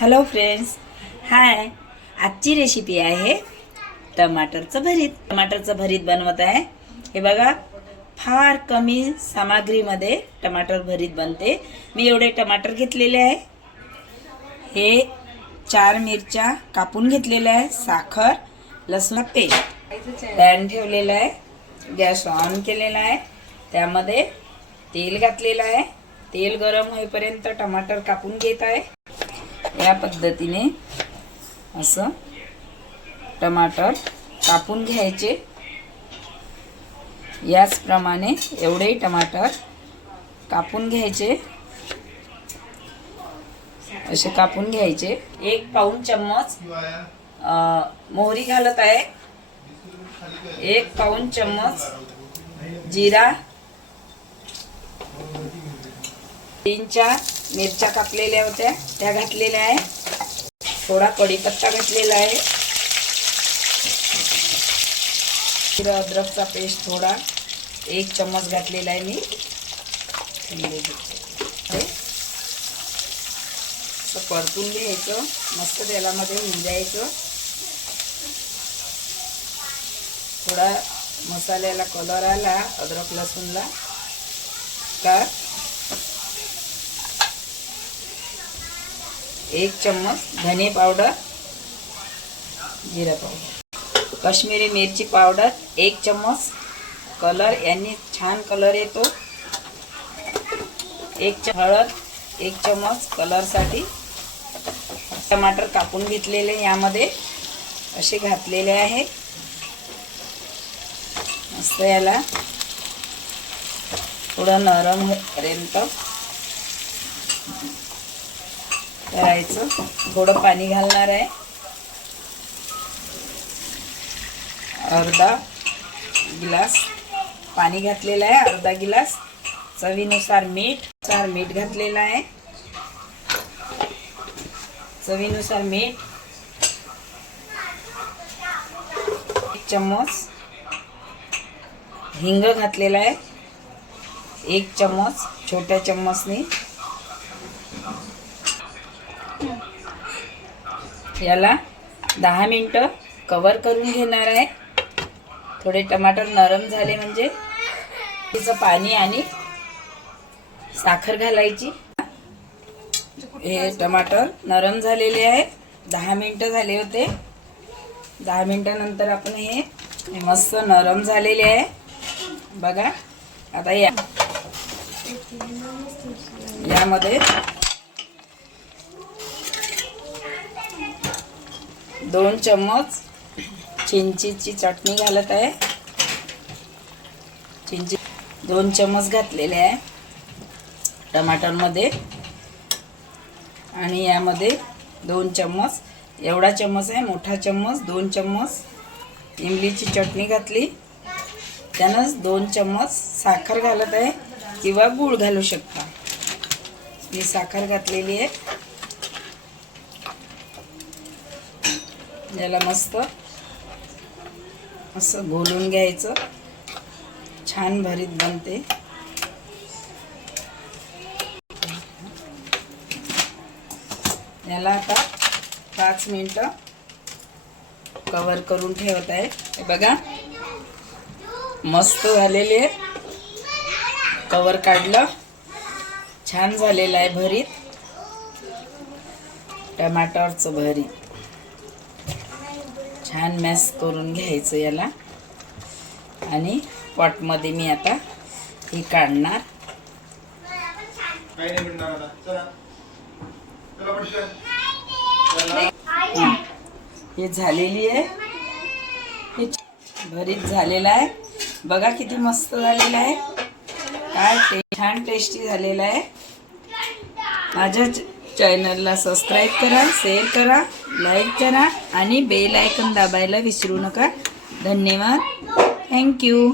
Hello friends hi आजची recipe आहे टमाटरचं भरीत. टमाटरचं भरीत बनवत आहे. हे बघा फार कमी सामग्रीमध्ये टमाटर भरीत बनते. मी एवढे टमाटर घेतलेले आहे. हे चार मिरच्या कापून घेतलेल्या आहे. साखर लसूण पेस्ट. पॅन ठेवलेलं आहे. गॅस ऑन केलेला आहे. त्यामध्ये तेल घातलेलं आहे. तेल गरम होईपर्यंत टमाटर कापून घेत आहे. या पद्धतीने असं टमाटर कापून घ्यायचे. याचप्रमाणे एवढे टमाटर कापून घ्यायचे. असे कापून घ्यायचे. एक पाऊन चम्मच मोहरी घालत आहे. एक पाऊण चम्मच जिरा. तीन चार मिरच्या कापलेल्या होत्या. त्या घातलेल्या आहे. थोडा कढीपत्ता घातलेला आहे. जिरं अद्रकचा पेस्ट थोडा. एक चम्मच घातलेला आहे मी. परतून घ्यायचं. मस्त तेलामध्ये होऊन जायचं. थोडा मसाल्याला कलर आला अद्रक लसूणला. का? एक चम्मच धने पावडर जिरा पावडर. काश्मीरी मिरची पावडर एक चम्मच कलर यांनी छान कलर येतो. एक च- हळद एक चम्मच कलरसाठी. टमाटर कापून घेतलेले यामध्ये असे घातलेले आहे. मस्त याला थोडं नरम होईपर्यंत करायचं. थोडं पाणी घालणार आहे. अर्धा गिलास पाणी घातलेलं आहे अर्धा गिलास. चवीनुसार मीठ चार मीठ घातलेलं आहे. चवीनुसार मीठ. एक चम्मच हिंग घातलेला आहे. एक चम्मच छोट्या चम्मचने. याला दहा मिनटं कवर करून घेणार आहे. थोडे टमाटर नरम झाले म्हणजे तिचं पाणी आणि साखर घालायची. हे टमाटर नरम झालेले आहे. दहा मिनटं झाले होते. दहा मिनटानंतर आपण हे मस्त नरम झालेले आहे. बघा आता या यामध्ये दोन चम्मच चिंचीची चटणी घालत आहे. चिंची दोन चम्मच घातलेले आहे. टमाटरमध्ये. आणि यामध्ये दोन चम्मच एवढा चम्मच आहे मोठा चम्मच दोन चम्मच इमलीची चटणी घातली. त्यानंच दोन चम्मच साखर घालत आहे किंवा गूळ घालू शकता. मी साखर घातलेली आहे. याला मस्त असं घोलून घ्यायचं. छान भरीत बनते. याला आता पाच मिनटं कवर करून ठेवत आहे. हे बघा. मस्त झालेले आहे. कवर काढलं. छान झालेलं आहे भरीत. टमाटरचं भरीत. छान मॅश करून घ्यायचं याला. आणि पॉटमध्ये मी आता हे काढणार. हे झालेली आहे. हे भरीत झालेलं आहे. बघा किती मस्त झालेलं आहे. काय ते छान टेस्टी झालेलं आहे. माझ्या चॅनलला सबस्क्राईब करा शेअर करा लाईक करा आणि बेल आयकन दाबायला विसरू नका. धन्यवाद. थँक्यू.